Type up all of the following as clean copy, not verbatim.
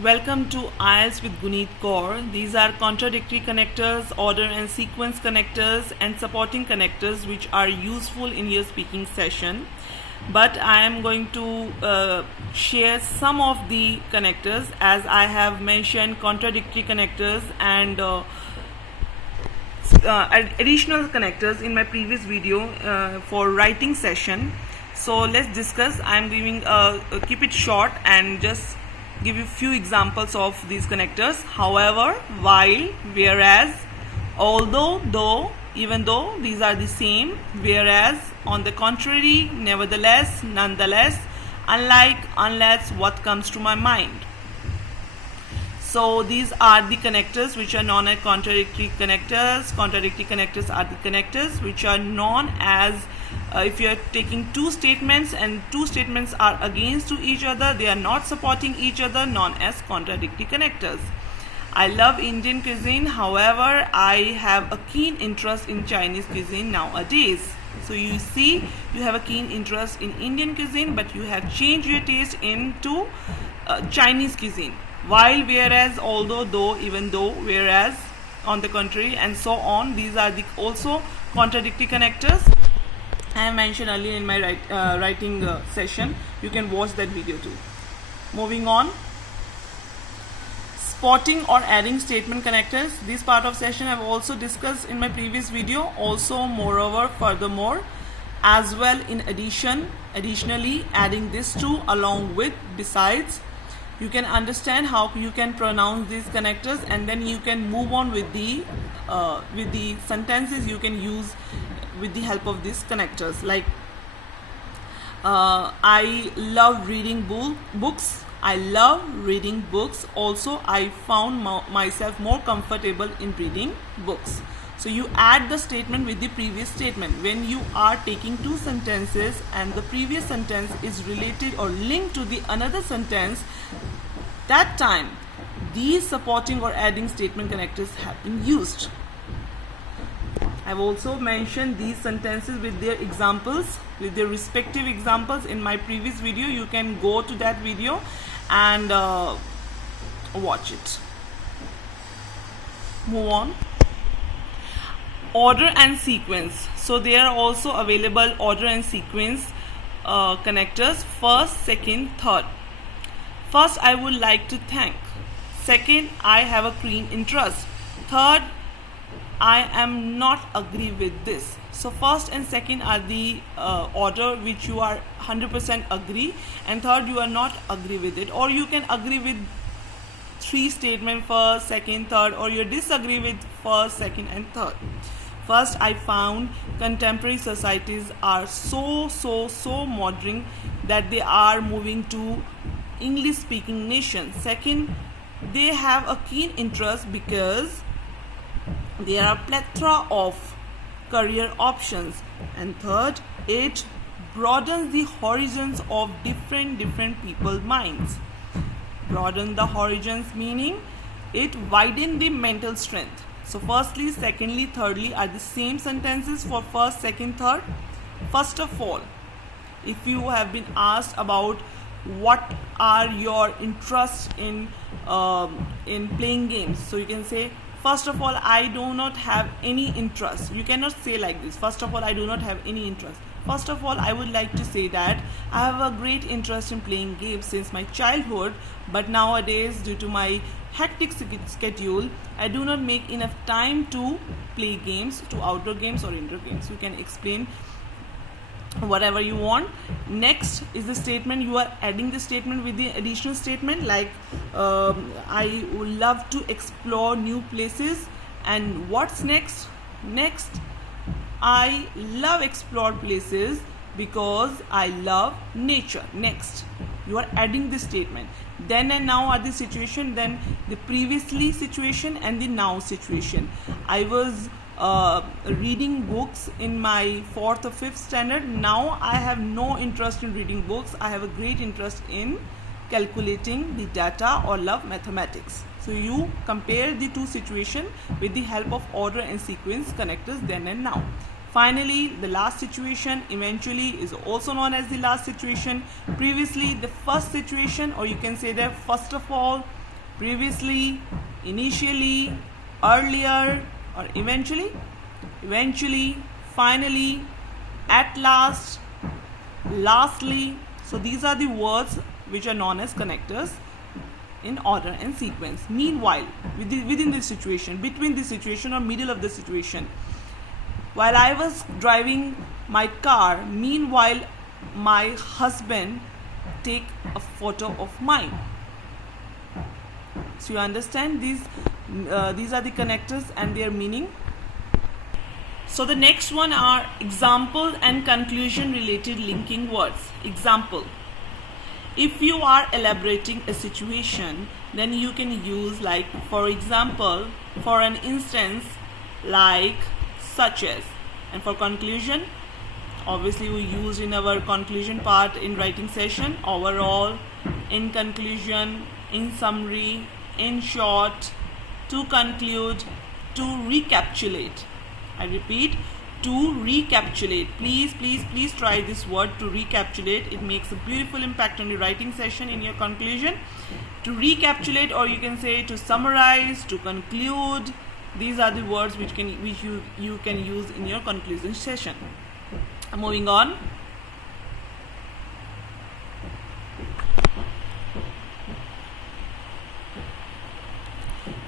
Welcome to IELTS with Guneet Kaur. These are contradictory connectors, order and sequence connectors, and supporting connectors which are useful in your speaking session. But I am going to share some of the connectors, as I have mentioned contradictory connectors and additional connectors in my previous video for writing session. So let's discuss. I am giving keep it short and just give you few examples of these connectors. However, while, whereas, although, though, even though, these are the same. Whereas, on the contrary, nevertheless, nonetheless, unlike, unless, what comes to my mind. So these are the connectors which are known as contradictory connectors. Contradictory connectors are the connectors which are known as if you are taking two statements and two statements are against to each other, they are not supporting each other, known as contradictory connectors. I love Indian cuisine, however, I have a keen interest in Chinese cuisine nowadays. So you see, you have a keen interest in Indian cuisine, but you have changed your taste into Chinese cuisine. While, whereas, although, though, even though, whereas, on the contrary, and so on. These are the also contradictory connectors. I mentioned earlier in my writing session. You can watch that video too. Moving on. Spotting or adding statement connectors. This part of session I have also discussed in my previous video. Also, moreover, furthermore, as well in addition, additionally, adding this too along with, besides. You can understand how you can pronounce these connectors, and then you can move on with the sentences you can use with the help of these connectors. Like I love reading books. I love reading books. Also, I found myself more comfortable in reading books. So you add the statement with the previous statement. When you are taking two sentences and the previous sentence is related or linked to the another sentence, that time these supporting or adding statement connectors have been used. I've also mentioned these sentences with their examples, with their respective examples in my previous video. You can go to that video and watch it. Move on. Order and sequence. So there are also available order and sequence connectors. First, second, third. First, I would like to thank. Second, I have a keen interest. Third, I am not agree with this. So first and second are the order which you are 100% agree, and third you are not agree with it, or you can agree with three statement, first, second, third, or you disagree with first, second and third. First, I found contemporary societies are so modern that they are moving to English speaking nations. Second, they have a keen interest because there are plethora of career options. And third, it broadens the horizons of different people's minds. Broaden the horizons meaning it widens the mental strength. So firstly, secondly, thirdly are the same sentences for first, second, third. First of all, if you have been asked about what are your interests in playing games, so you can say, first of all, I do not have any interest. You cannot say like this. First of all, I do not have any interest. First of all, I would like to say that I have a great interest in playing games since my childhood, but nowadays due to my hectic schedule, I do not make enough time to play games, to outdoor games or indoor games. You can explain whatever you want. Next is the statement. You are adding the statement with the additional statement, like I would love to explore new places. And what's next? Next, I love explore places because I love nature. Next, you are adding this statement. Then and now are the situation, then the previously situation and the now situation. I was reading books in my 4th or 5th standard. Now I have no interest in reading books. I have a great interest in calculating the data or love mathematics. So you compare the two situations with the help of order and sequence connectors, then and now. Finally, the last situation eventually is also known as the last situation. Previously, the first situation, or you can say that first of all, previously, initially, earlier, or eventually, finally, at last, lastly. So these are the words which are known as connectors in order and sequence. Meanwhile, within the situation, between the situation, or middle of the situation, while I was driving my car, meanwhile my husband take a photo of mine. So you understand these are the connectors and their meaning. So the next one are example and conclusion related linking words. Example: if you are elaborating a situation, then you can use, like, for example, for an instance, like, such as. And for conclusion, obviously we used in our conclusion part in writing session: overall, in conclusion, in summary, in short, to conclude, to recapitulate. I repeat, to recapitulate. Please try this word, to recapitulate. It makes a beautiful impact on your writing session in your conclusion. To recapitulate, or you can say to summarize, to conclude. These are the words which you can use in your conclusion session. Moving on.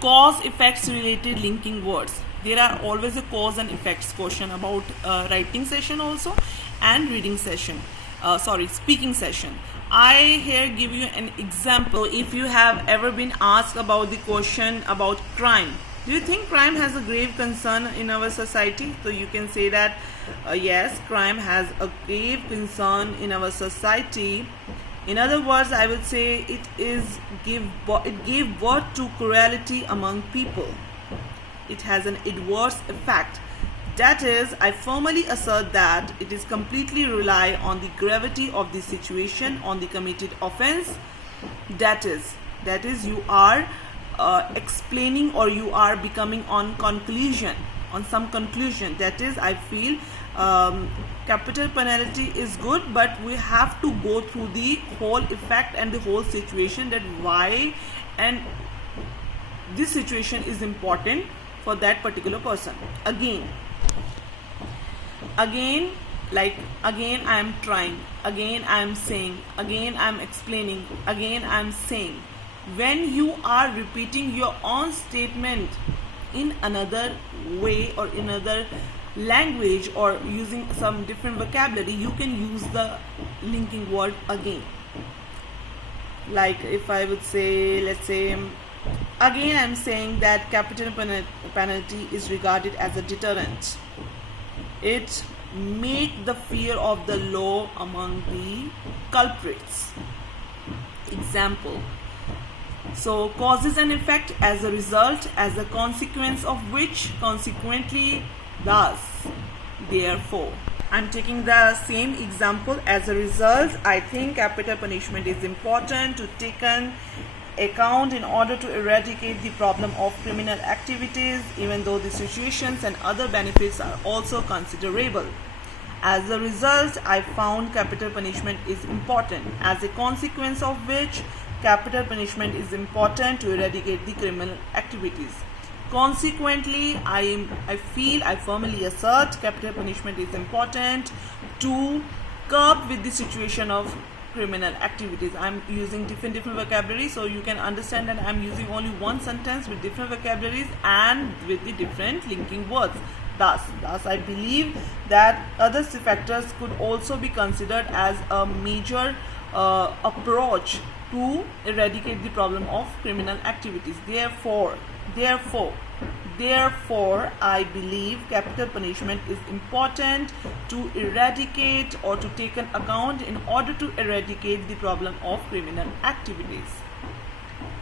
Cause effects related linking words. There are always a cause and effects question about writing session also, and reading session. Speaking session. I here give you an example. If you have ever been asked about the question about crime, do you think crime has a grave concern in our society? So you can say that yes, crime has a grave concern in our society. In other words, I would say it gave birth to cruelty among people. It has an adverse effect. That is, I firmly assert that it is completely rely on the gravity of the situation, on the committed offense. That is you are explaining, or you are becoming on some conclusion. That is, I feel capital penalty is good, but we have to go through the whole effect and the whole situation, that why and this situation is important for that particular person. Again, I am trying, again I am saying, again I am explaining, again I am saying. When you are repeating your own statement in another way or in another language, or using some different vocabulary, you can use the linking word again. Like if I would say, let's say, again I am saying that capital penalty is regarded as a deterrent. It make the fear of the law among the culprits. Example: so causes and effect, as a result, as a consequence of which, consequently, thus, therefore. I'm taking the same example. As a result, I think capital punishment is important to take an account in order to eradicate the problem of criminal activities, even though the situations and other benefits are also considerable. As a result, I found capital punishment is important, as a consequence of which capital punishment is important to eradicate the criminal activities. Consequently, I firmly assert capital punishment is important to curb with the situation of criminal activities. I'm using different vocabulary, so you can understand that I'm using only one sentence with different vocabularies and with the different linking words. Thus, I believe that other factors could also be considered as a major approach to eradicate the problem of criminal activities. Therefore, I believe capital punishment is important to eradicate or to take an account in order to eradicate the problem of criminal activities.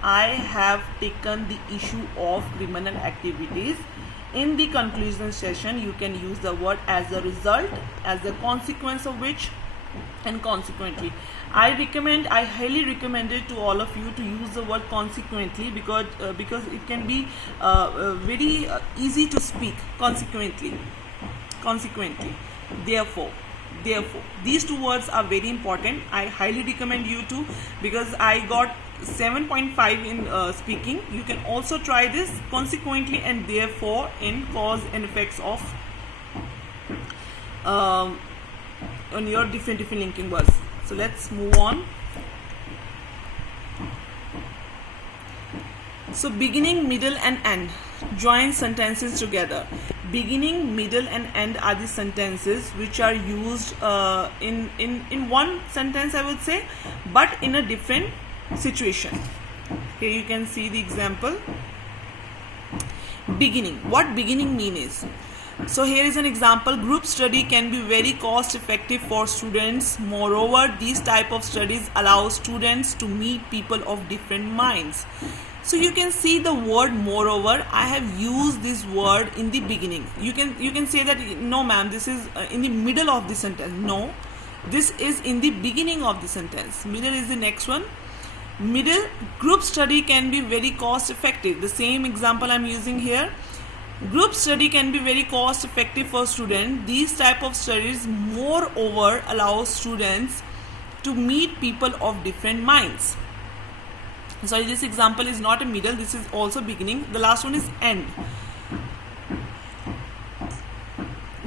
I have taken the issue of criminal activities. In the conclusion session, you can use the word as a result, as a consequence of which, and consequently. I highly recommend it to all of you to use the word consequently, because it can be very easy to speak. Consequently. Therefore, these two words are very important. I highly recommend you to, because I got 7.5 in speaking. You can also try this consequently and therefore in cause and effects of on your different linking words. So let's move on. So beginning, middle and end. Join sentences together. Beginning, middle and end are the sentences which are used in one sentence, I would say, but in a different situation. Here you can see the example. Beginning. What beginning mean is, so here is an example. Group study can be very cost effective for students. Moreover, these type of studies allow students to meet people of different minds. So you can see the word moreover. I have used this word in the beginning. You can say that no ma'am, this is in the middle of the sentence. No, this is in the beginning of the sentence. Middle is the next one. Middle. Group study can be very cost effective. The same example I'm using here. Group study can be very cost effective for students. These type of studies moreover allow students to meet people of different minds. Sorry, this example is not a middle, this is also beginning. The last one is end.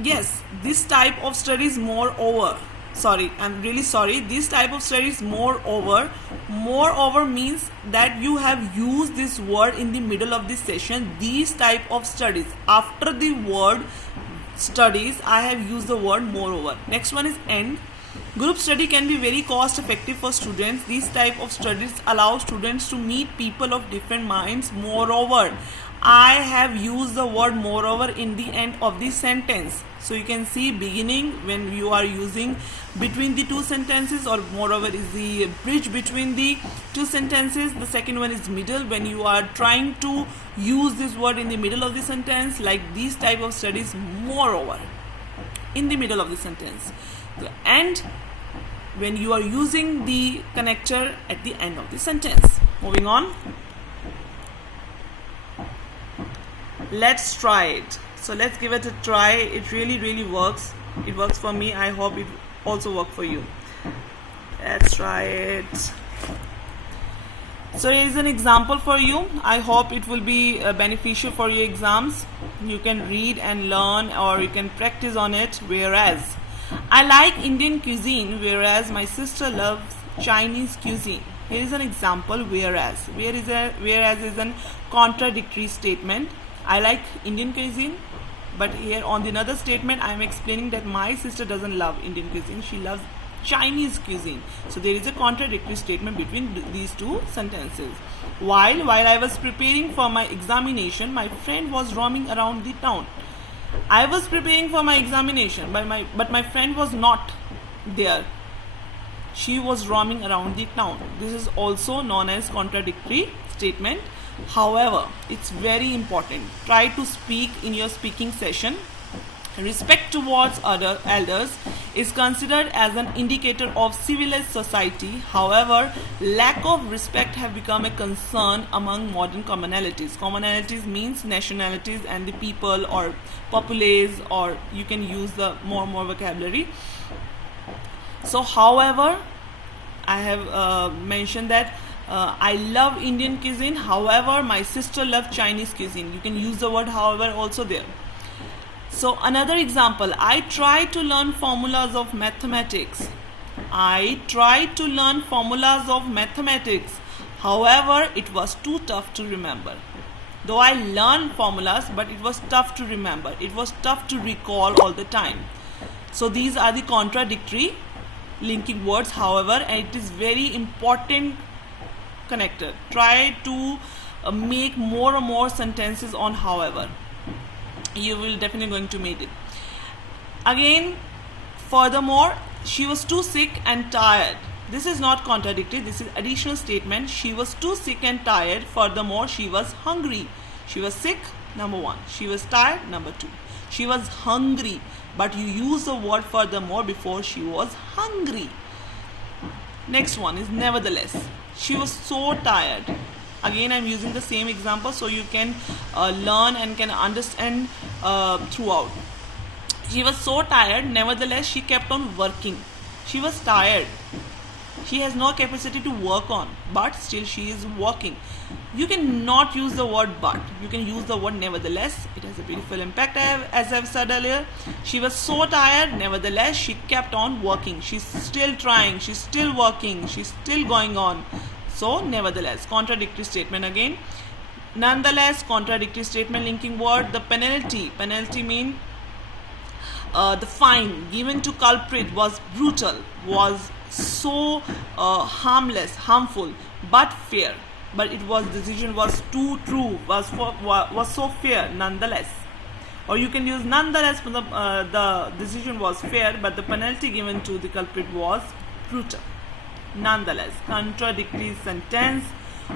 Yes, this type of studies moreover. Sorry, I'm really sorry. This type of studies moreover. Moreover means that you have used this word in the middle of this session. These type of studies. After the word studies, I have used the word moreover. Next one is end. Group study can be very cost effective for students. These type of studies allow students to meet people of different minds. Moreover, I have used the word moreover in the end of the sentence. So you can see beginning when you are using between the two sentences, or moreover is the bridge between the two sentences. The second one is middle, when you are trying to use this word in the middle of the sentence, like these type of studies moreover in the middle of the sentence. The end, when you are using the connector at the end of the sentence. Moving on. Let's try it. So let's give it a try. It really works. It works for me. I hope it also works for you. Let's try it. So here is an example for you. I hope it will be beneficial for your exams. You can read and learn, or you can practice on it. Whereas I like Indian cuisine, whereas my sister loves Chinese cuisine. Here is an example. Whereas is an contradictory statement. I like Indian cuisine, but here on the another statement I am explaining that my sister doesn't love Indian cuisine, she loves Chinese cuisine. So there is a contradictory statement between these two sentences. While I was preparing for my examination, my friend was roaming around the town. I was preparing for my examination, but my friend was not there. She was roaming around the town. This is also known as contradictory statement. However, it's very important. Try to speak in your speaking session. Respect towards other elders is considered as an indicator of civilized society. However, lack of respect have become a concern among modern commonalities. Commonalities means nationalities and the people or populace, or you can use the more vocabulary. So, however, I have mentioned that I love Indian cuisine. However, my sister loves Chinese cuisine. You can use the word however also there. So another example, I tried to learn formulas of mathematics. I tried to learn formulas of mathematics. However, it was too tough to remember. Though I learned formulas, but it was tough to remember. It was tough to recall all the time. So these are the contradictory linking words, however, and it is very important connector. Try to make more and more sentences on however. You will definitely going to make it. Again, furthermore, she was too sick and tired. This is not contradictory. This is additional statement. She was too sick and tired. Furthermore, she was hungry. She was sick, number one. She was tired, number two. She was hungry, but you use the word furthermore before she was hungry. Next one is nevertheless. She was so tired. Again, I'm using the same example so you can learn and can understand throughout. She was so tired, nevertheless she kept on working. She was tired. She has no capacity to work on, but still she is working. You cannot use the word but. You can use the word nevertheless. It has a beautiful impact, as I've said earlier. She was so tired, nevertheless, she kept on working. She's still trying, she's still working, she's still going on. So, nevertheless, contradictory statement again. Nonetheless, contradictory statement, linking word. The penalty. Penalty mean the fine given to culprit was brutal, was so harmful, but fair. But it was decision was too true, was so fair nonetheless. Or you can use nonetheless for the decision was fair, but the penalty given to the culprit was brutal. Nonetheless, contradictory sentence.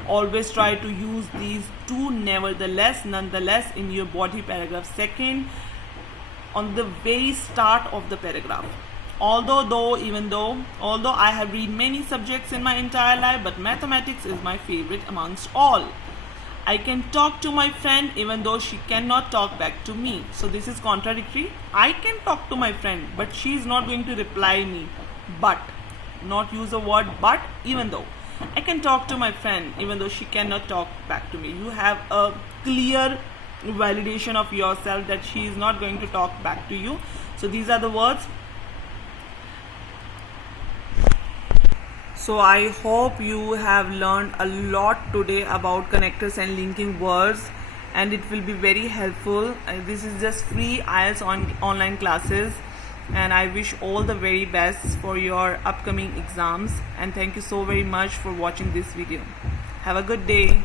Always try to use these two, nevertheless, nonetheless, in your body paragraph second on the very start of the paragraph. Although I have read many subjects in my entire life, but mathematics is my favorite amongst all. I can talk to my friend even though she cannot talk back to me. So this is contradictory. I can talk to my friend, but she is not going to reply me. But, not use the word but, even though. I can talk to my friend even though she cannot talk back to me. You have a clear validation of yourself that she is not going to talk back to you. So these are the words. So I hope you have learned a lot today about connectors and linking words, and it will be very helpful. This is just free IELTS online classes, and I wish all the very best for your upcoming exams, and thank you so very much for watching this video. Have a good day.